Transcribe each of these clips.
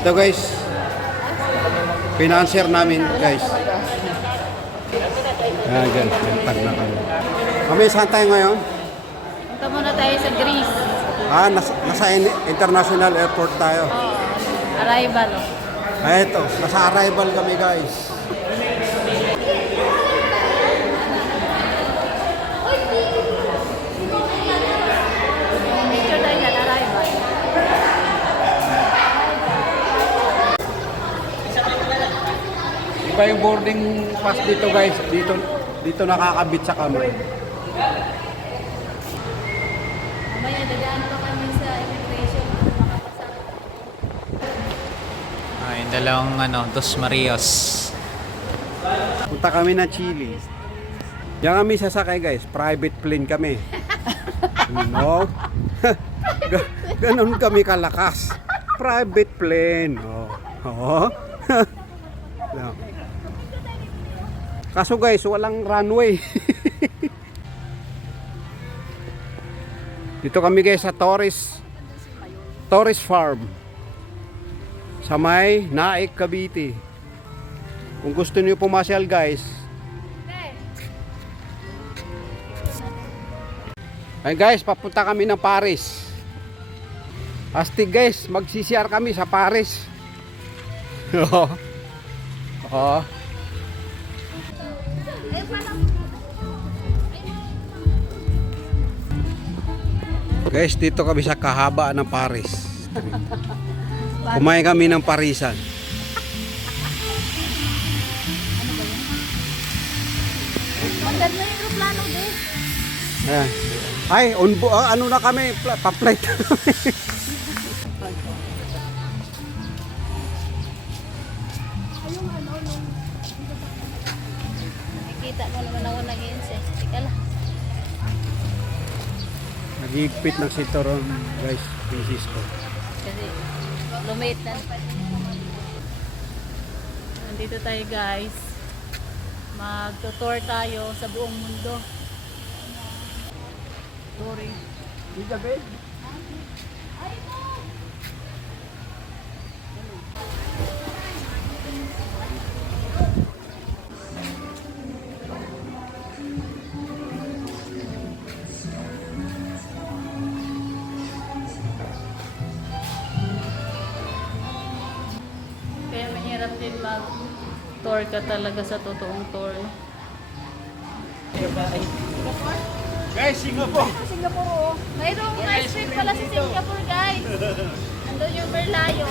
Ito guys, financier namin guys. Ayan guys, may tag na kami. Kami, saan tayo ngayon? Punta muna tayo sa Greece. Nasa international airport tayo. Arrival. Ito, nasa arrival kami guys. Picture tayo sa arrival. Iba yung boarding pass dito guys. Dito nakakabit sa kamay. Mamaya dadaan pa kami sa immigration. Ay, dalawang Dos Marios. Punta kami na Chile. Diyan kami sasakay guys. Private plane kami. No? Ganon kami kalakas. Private plane. Oh. No. Kaso guys, walang runway. Dito kami guys sa Torres Farm. Sa may Naik, Cavite. Kung gusto niyo pumasyal guys. Ay guys, papunta kami ng Paris. Astig guys, mag-CCR kami sa Paris. Oh. Guys, dito kami sa kahaba ng Paris. Kumain kami ng parisan. Maganda yung aeroplano din. Ayan. Ay, ano na kami, pa-flight na kami. Nakikita mo naman ako nag-insist. Teka lang. Nagigpit ng sitoron, guys, misis ko. Kasi lumit na. Nandito tayo guys. Mag-tour tayo sa buong mundo. Sorry. Kaya mahirap din mag-tour ka talaga sa totoong tour, no? Guys, Singapore! Singapore, oh. Mayroong ice cream pala sa Singapore, guys. Andun yung Merlayo.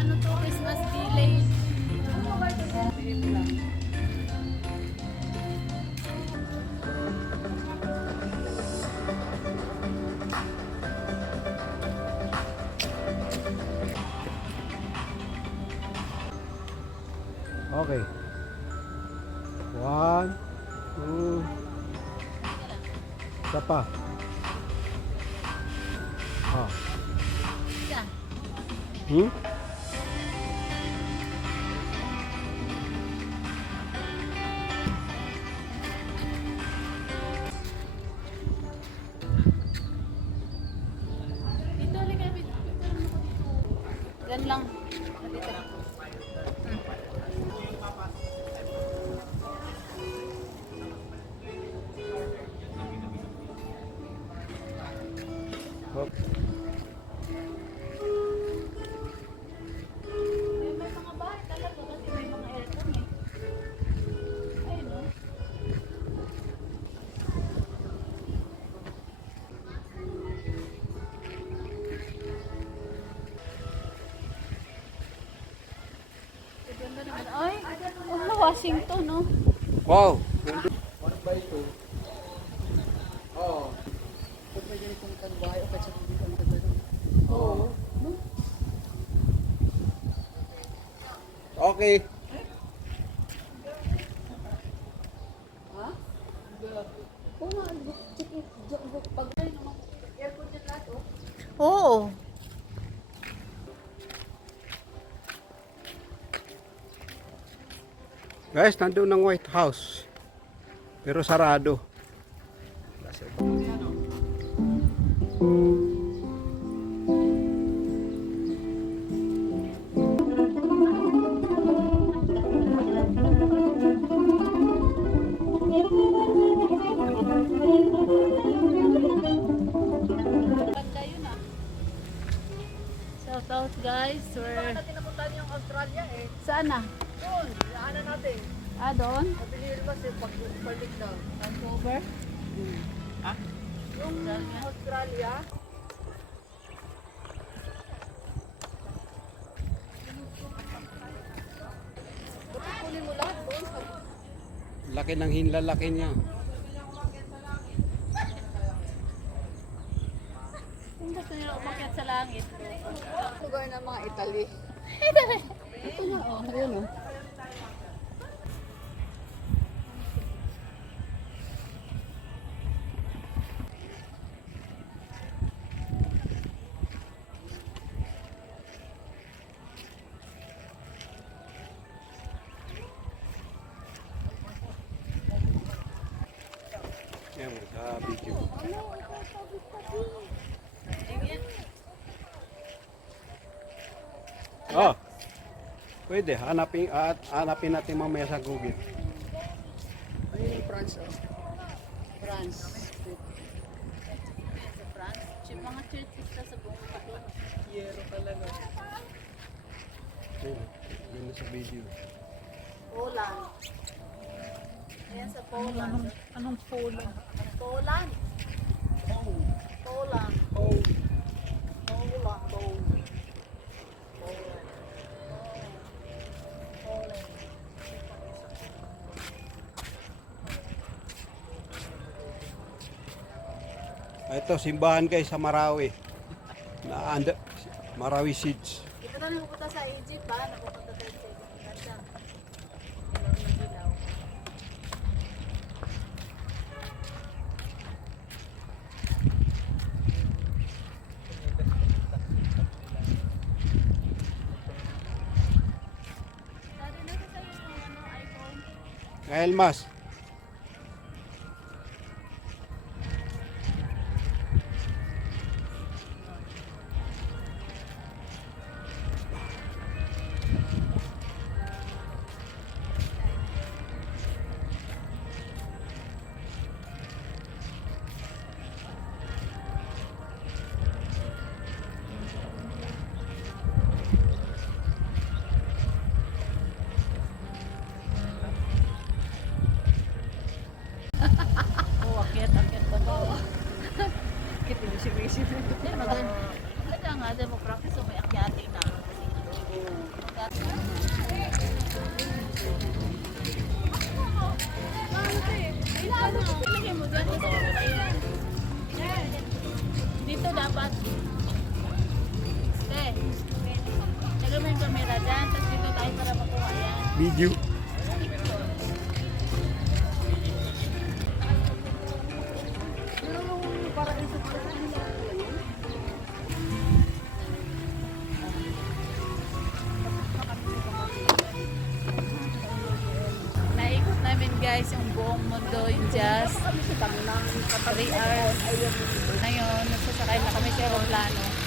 Ano to? Christmas village. Okay. 1, 2. Isa pa. Siya. Hmm? Dito, halika. Gan lang. Dito. May mga bahay talaga kasi may mga aircon eh. Ayun, no? Ganda naman. Ay, Washington, no? Wow! Kagbayo, kasi ang ganda. Oo. Okay. Ha? Oo nga, check it. Pag naman, aircon yan lahat, oh. Oo. Guys, nandun ng White House. Pero sarado. Ganda yun, ah. Shout out, guys. We're... Natin napuntahan yung Australia eh. Saan na? Doon, daanan natin. Ah, doon? Mabilis kasi pag-balik lang. Vancouver? Yung Australia, bakit kunin mo lahat doon? Laki ng hinlalaki niya. Kung gusto nila umakyat sa langit. Lugar ng mga Italy. Ito na, oh. Ayun, oh. Yan, sa video. Oh. Pwede, hanapin natin mamaya sa Google. Ayun yung France oh. France. Sa France. Mga churches na sa buong mundo. Yero talaga. Ayun, yun sa video. Poland. Ayan sa Poland. Anong polo? Poland. Poland. Ito, simbahan guys sa Marawi. Marawi Siege. Dito na napupunta sa Egypt ba? Napupunta tayo sa Egypt. Ganda. Ilaw na ilaw. Sabi na sa sa'yo yung iPhone. Ngayon mas. Oh, akyat pa ba? Kiti mo si Macy. Hindi, maganda. Maganda nga, democratic, so may akyatin na. Ilagay mo dyan. Dito dapat. Okay. Lagay mo yung camera dyan, tapos dito tayo para makuha yan. Video. Naikot namin guys yung buong mundo, yung just 3 hours. Ngayon, nagsasakay na kami sa aeroplano.